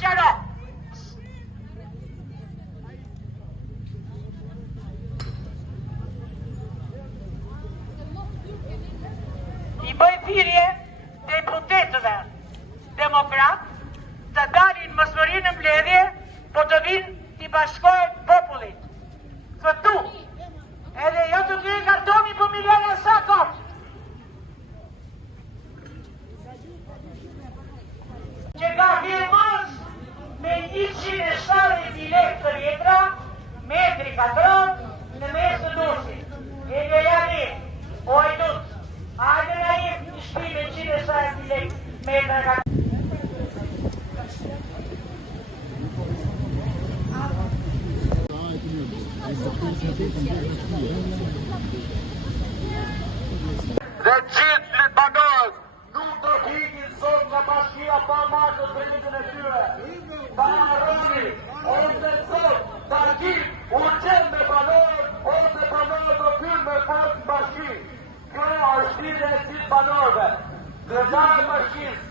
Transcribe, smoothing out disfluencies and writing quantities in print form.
qëro. I bëj thirrje deputetëve demokrat të dalin mosmërinë në mbledhje, po të vinë t'i bashkohen popullit. Këtu, edhe jo të të kartoni për milione sa kot. Që ka firmos me 170 lekë për jetra, metri katron në mes të Durrësit. E në janë o ajdut, hajde na jetë një shpi me 170 lekë metra katron. Dhe gjithë Libanorët nuk do t'ikin sot nga bashkia pa marrë të drejtën e tyre. Ta harroni, ose sot ta gjithë urgjent me banorët, ose banorët do hyrë me forcë në bashki. Kjo është hyrje e gjithë banorëve. Kryetari i bashkisë